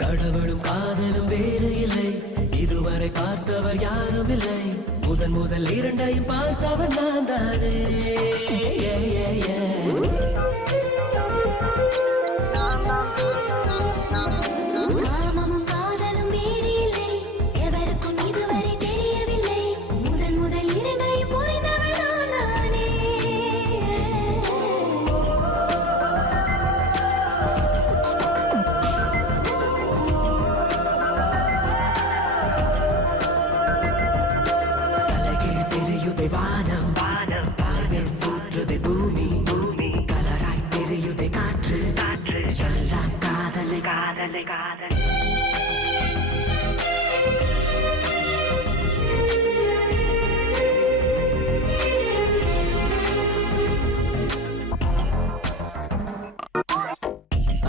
கடவுளும் காதலும் வேறு இல்லை, இதுவரை பார்த்தவர் யாரும் இல்லை. முதன் முதல் இரண்டையும் பார்த்தவர் நான் தானே. காமமும் காதலும் வேறு இல்லை, எவருக்கும் இதுவரை தெரியவில்லை. முதன் முதல் இரண்டையும் புரிந்தவள் நான் தானே. தலைகீழ் தெரியுதை வானம், தலைமையில் சுற்றுதை பூமி, கலராய் தெரியுதை காற்று, எல்லாம் காதலை காதலை காதல்.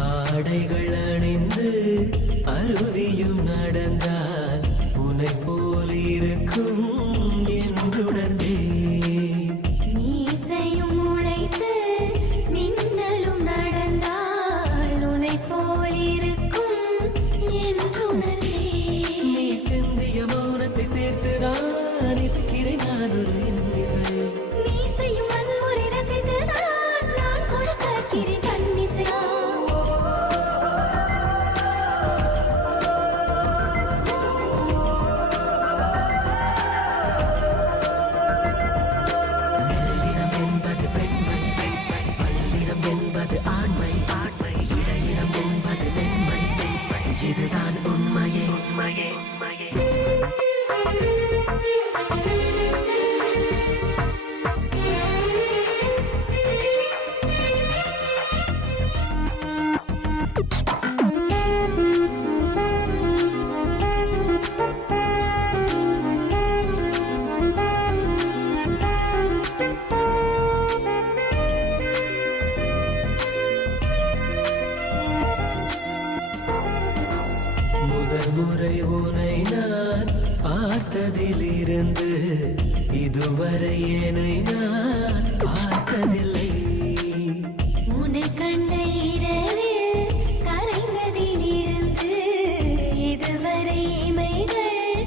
ஆடைகள் அணிந்து அருவியும் நடந்தால் உன்னை போல் இருக்கும் என்றுணர்ந்தேன். மீசையும் முளைத்து மின்னலும் நடந்தால் உன்னை போல் இருக்கும் என்றுணர்ந்தேன். நீ சிந்திய மௌனத்தை சேர்த்துதான் இசைக்கிறேன் நான் ஒரு இன்னிசை. மீசையும் வன்முறை ரசித்துதான் நான் கொடுக்கிறேன் கண்ணிசை. மெல்லினம் என்பது பெண்மை, பல்லினம் என்பது ஆண்மை, இடையினம் என்பது மென்மை, இதுதான் உண்மையே. முதல் முறை உன்னை நான் பார்த்ததிலிருந்து இதுவரை என்னை நான் பார்த்ததில்லை. உன்னை கண்ட இரவில் கரைந்ததிலிருந்து இதுவரை இமைகள்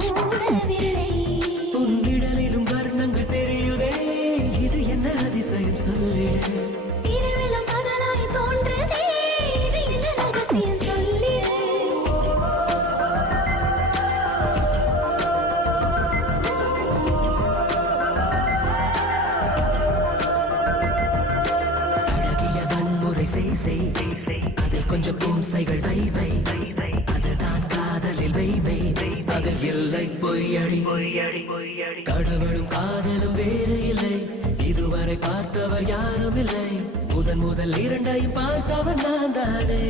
மூடவில்லை. உன்னிடலிலும் வர்ணங்கள் தெரியுதே, இது என்ன அதிசயம் சொல்லிடு. இரவிலும் பகலாய் தோன்றுதே, இது என்ன ரகசியம் சொல்லிடு. அழகிய வன்முறை செய், அதில் கொஞ்சம் இம்சைகள் வை, அதுதான் காதலில் மெய்மை, அதில் இல்லை பொய்யடி. கடவுளும் காதலும் வேறு இல்லை, இதுவரை பார்த்தவர் யாரும் இல்லை. முதன் முதல் இரண்டையும் பார்த்தவர் நான் தானே.